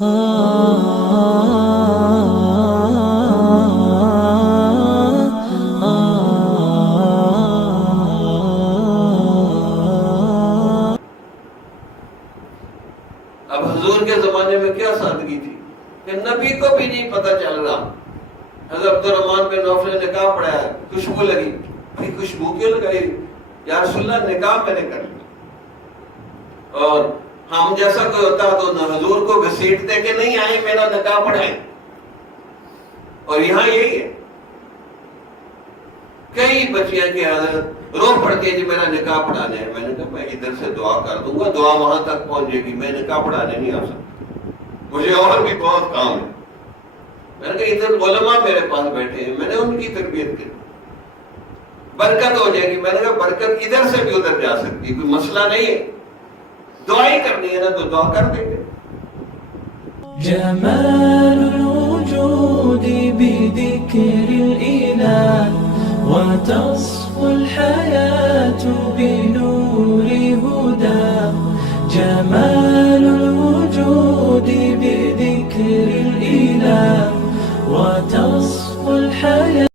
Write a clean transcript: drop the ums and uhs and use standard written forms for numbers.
اب حضور کے زمانے میں کیا سادگی تھی کہ نبی کو بھی نہیں پتہ چل رہا حضرت عبد الرحمن بن عوف نے نکاح پڑھایا، خوشبو لگی، بھائی خوشبو کیوں لگائی؟ یا رسول اللہ نکاح میں نے کر لیا. اور ہم جیسا کوئی ہوتا تو حضور کو گھسیٹتے کہ نہیں آئے میرا نکاح پڑھائیں. اور یہاں یہی ہے، کئی بچیاں کی حضرت رو پڑتی ہے جی میرا نکاح پڑھانے ہے. میں نے کہا میں ادھر سے دعا کر دوں گا، دعا وہاں تک پہنچے گی، میں نکاح پڑھانے نہیں آ سکتا، مجھے اور بھی بہت کام ہے. میں نے کہا ادھر علماء میرے پاس بیٹھے ہیں، میں نے ان کی تربیت کی، برکت ہو جائے گی. میں نے کہا برکت ادھر سے بھی ادھر جا سکتی، کوئی مسئلہ نہیں ہے، دعا ہی کرنی ہے نا تو دعا کر دیں گے. جمال الوجود بذكر الإله وتصفو الحياة بنور هدى. جمال الوجود بذكر الإله وتصفو الحياة